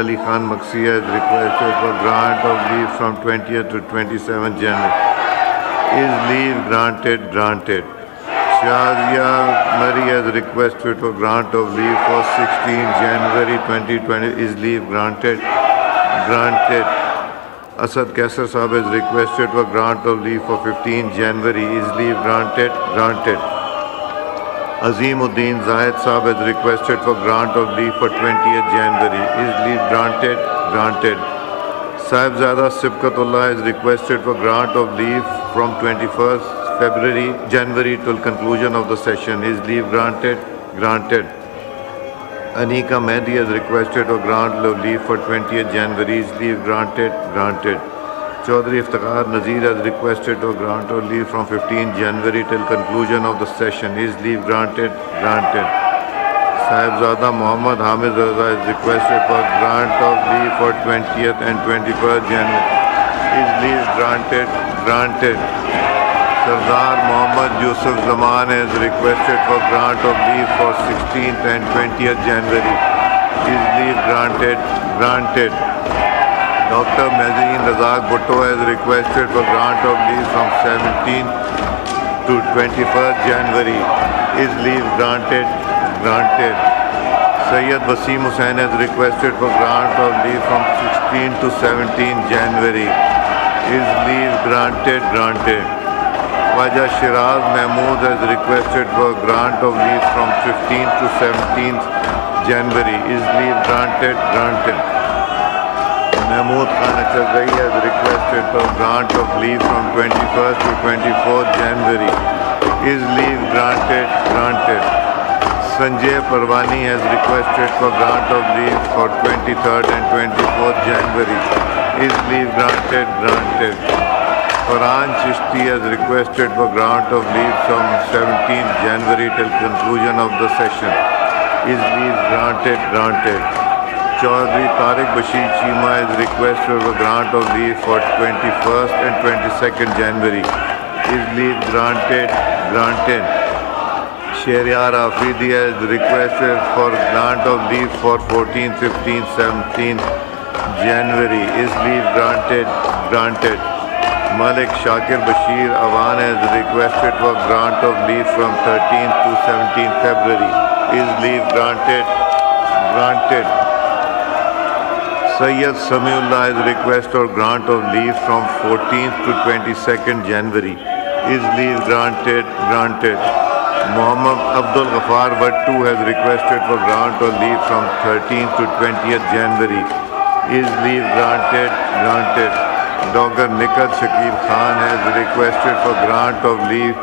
Ali Khan Maksi has requested for grant of leave from 20th to 27th January. Is leave granted? Granted. Shazia Mari has requested for grant of leave for 16 January 2020. Is leave granted? Granted. Asad Kaisar Sahab has requested for grant of leave for 15 January. Is leave granted? Granted. Azimuddin Zahid Sahab has requested for grant of leave for 20th January. Is leave granted? Granted. Sahibzada Sibkatullah has requested for grant of leave from 21st January till conclusion of the session. Is leave granted? Granted. Anika Mehdi has requested for grant of leave for 20th January. Is leave granted? Granted. Chaudhry Iftikhar Nazir has requested for grant of leave from 15 January till conclusion of the session. Is leave granted? Granted. Sahibzada Muhammad Hamid Raza has requested for grant of leave for 20th and 21st January. Is leave granted? Granted. Sardar Muhammad Yusuf Zaman has requested for grant of leave for 16th and 20th January. Is leave granted? Granted. Dr. Mazin Razak Bhutto has requested for grant of leave from 17th to 21st January. Is leave granted? Granted. Sayyid Wasim Hussain has requested for grant of leave from 16th to 17th January. Is leave granted? Granted. Khwaja Shiraz Mahmood has requested for grant of leave from 15th to 17th January. Is leave granted? Granted. Mahmood Khan Achazai has requested for grant of leave from 21st to 24th January. Is leave granted? Granted. Sanjay Parwani has requested for grant of leave for 23rd and 24th January. Is leave granted? Granted. Farhan Chishti has requested for grant of leave from 17th January till conclusion of the session. Is leave granted? Granted. Chaudhry Tariq Bashir Cheema has requested for grant of leave for 21st and 22nd January. Is leave granted? Granted. Shehryar Afridi has requested for grant of leave for 14th, 15th, 17th January. Is leave granted? Granted. Malik Shakir Bashir Awan has requested for grant of leave from 13th to 17th February. Is leave granted? Granted. Sayyid Samiullah has requested for grant of leave from 14th to 22nd January. Is leave granted? Granted. Muhammad Abdul Ghaffar Vattu has requested for grant of leave from 13th to 20th January. Is leave granted? Granted. Dr. Nikat Shakib Khan has requested for grant of leave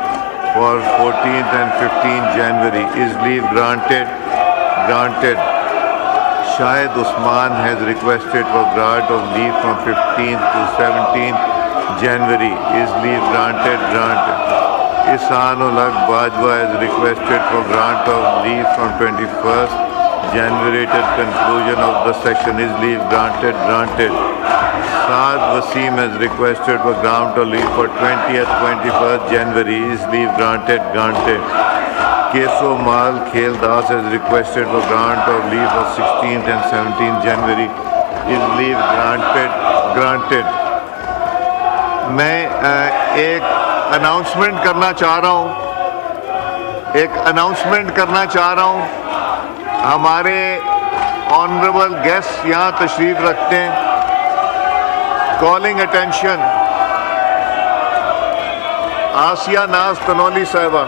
for 14th and 15th January. Is leave granted? Granted. Shahid Usman has requested for grant of leave from 15th to 17th January. Is leave granted? Granted. Ihsanul Haq Bajwa has requested for grant of leave from 21st January till conclusion of the session. Is leave granted? Granted. Saad Wasim has requested for grant of leave for 20th, 21st January. Is leave granted? Granted. Keso Mal Khel Das has requested for grant of leave for 16th and 17th January. Is leave granted? Granted. میں ایک announcement کرنا چاہ رہا ہوں ہمارے honourable guest یہاں تشریف رکھتے ہیں. کالنگ اٹینشن آسیہ ناز تنولی صاحبہ.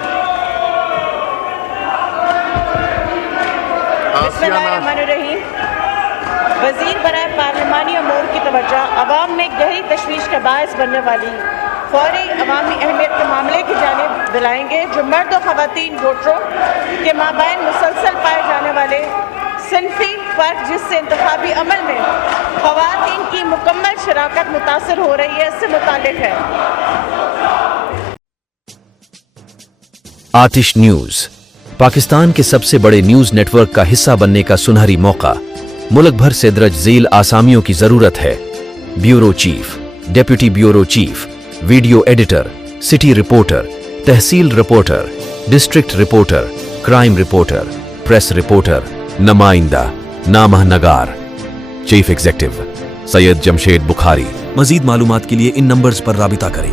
بسم اللہ الرحمن الرحیم. وزیر برائے پارلیمانی امور کی توجہ عوام میں گہری تشویش کا باعث بننے والی فوری عوامی اہمیت کے معاملے کی جانب دلائیں گے جو مرد و خواتین ووٹروں کے مابین مسلسل پائے جانے والے صنفی فرق جس سے انتخابی عمل میں خواتین کی مکمل شراکت متاثر ہو رہی ہے اس سے متعلق ہے. آتش نیوز پاکستان کے سب سے بڑے نیوز نیٹ ورک کا حصہ بننے کا سنہری موقع. ملک بھر سے درج ذیل آسامیوں کی ضرورت ہے. Bureau chief, deputy bureau chief, video editor, city reporter, tehsil reporter, district reporter, crime reporter, press reporter, نمائندہ، نامہ نگار. Chief executive Syed Jamshed Bukhari. मजीद मालूमात के लिए इन नंबर्स पर राबिता करें।